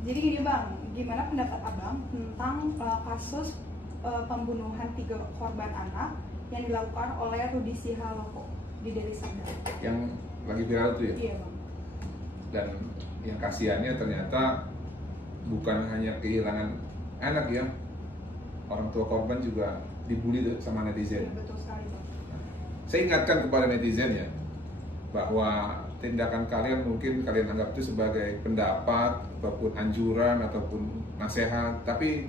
Jadi gini Bang, gimana pendapat Abang tentang kasus pembunuhan 3 korban anak yang dilakukan oleh Rudy Sihaloko di Deli Serdang? Yang lagi viral itu ya? Iya Bang. Dan yang kasihannya ternyata bukan hanya kehilangan anak ya, orang tua korban juga dibully sama netizen. Iya, betul sekali Bang. Saya ingatkan kepada netizen ya, bahwa tindakan kalian mungkin kalian anggap itu sebagai pendapat ataupun anjuran ataupun nasihat, tapi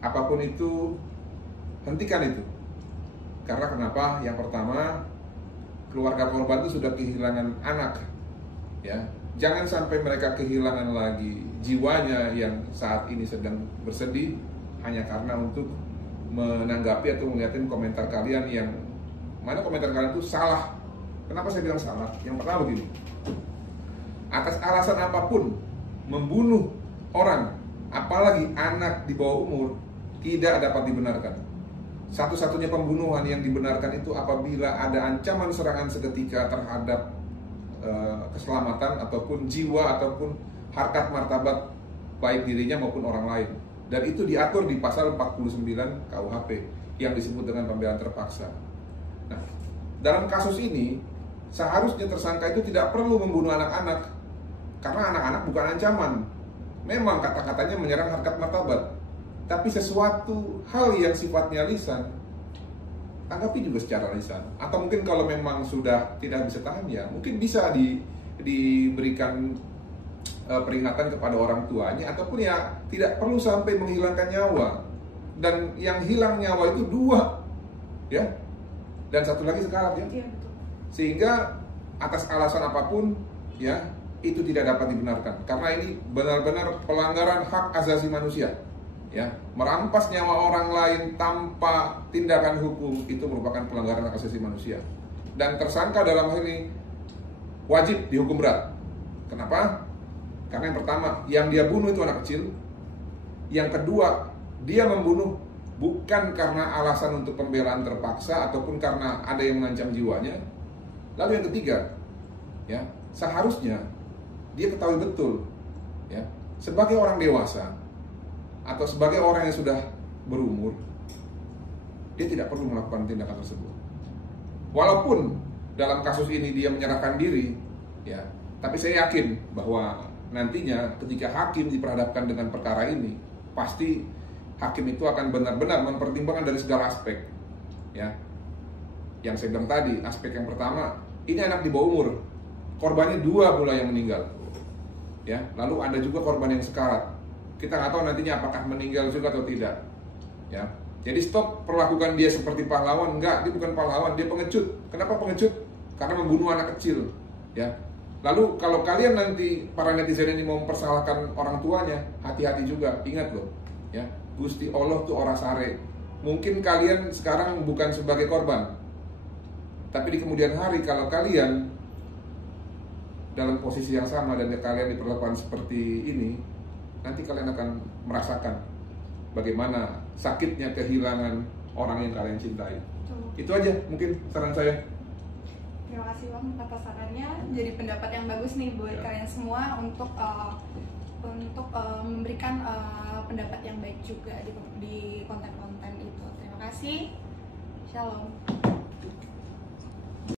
apapun itu hentikan itu. Karena kenapa? Yang pertama, keluarga korban itu sudah kehilangan anak ya. Jangan sampai mereka kehilangan lagi jiwanya yang saat ini sedang bersedih hanya karena untuk menanggapi atau melihatin komentar kalian yang mana komentar kalian itu salah. Kenapa saya bilang salah? Yang pertama begini, atas alasan apapun membunuh orang, apalagi anak di bawah umur, tidak dapat dibenarkan. Satu-satunya pembunuhan yang dibenarkan itu apabila ada ancaman serangan seketika terhadap keselamatan ataupun jiwa ataupun harkat martabat baik dirinya maupun orang lain. Dan itu diatur di pasal 49 KUHP yang disebut dengan pembelaan terpaksa. Nah, dalam kasus ini seharusnya tersangka itu tidak perlu membunuh anak-anak, karena anak-anak bukan ancaman. Memang kata-katanya menyerang harkat martabat, tapi sesuatu hal yang sifatnya lisan, tanggapi juga secara lisan. Atau mungkin kalau memang sudah tidak bisa tahan ya, mungkin bisa diberikan peringatan kepada orang tuanya, ataupun ya tidak perlu sampai menghilangkan nyawa. Dan yang hilang nyawa itu 2 ya, dan satu lagi sekarat ya. Iya betul. Sehingga atas alasan apapun ya, itu tidak dapat dibenarkan, karena ini benar-benar pelanggaran hak asasi manusia ya. Merampas nyawa orang lain tanpa tindakan hukum itu merupakan pelanggaran hak asasi manusia, dan tersangka dalam hal ini wajib dihukum berat. Kenapa? Karena yang pertama, yang dia bunuh itu anak kecil. Yang kedua, dia membunuh bukan karena alasan untuk pembelaan terpaksa ataupun karena ada yang mengancam jiwanya. Lalu yang ketiga, ya, seharusnya dia ketahui betul ya, sebagai orang dewasa atau sebagai orang yang sudah berumur, dia tidak perlu melakukan tindakan tersebut. Walaupun dalam kasus ini dia menyerahkan diri ya, tapi saya yakin bahwa nantinya ketika hakim diperhadapkan dengan perkara ini, pasti hakim itu akan benar-benar mempertimbangkan dari segala aspek ya. Yang saya bilang tadi, aspek yang pertama, ini anak di bawah umur, korbannya 2 pula yang meninggal ya. Lalu ada juga korban yang sekarat, kita nggak tahu nantinya apakah meninggal juga atau tidak ya. Jadi stop perlakukan dia seperti pahlawan. Enggak, dia bukan pahlawan, dia pengecut. Kenapa pengecut? Karena membunuh anak kecil ya. Lalu kalau kalian nanti para netizen ini mau mempersalahkan orang tuanya, hati-hati juga. Ingat loh ya, Gusti Allah tuh ora sare. Mungkin kalian sekarang bukan sebagai korban, tapi di kemudian hari kalau kalian dalam posisi yang sama dan kalian diperlakukan seperti ini, nanti kalian akan merasakan bagaimana sakitnya kehilangan orang yang kalian cintai. Itu aja mungkin saran saya. Terima kasih Bang atas sarannya. Jadi pendapat yang bagus nih buat kalian semua untuk memberikan pendapat yang baik juga di konten-konten itu. Terima kasih. Shalom.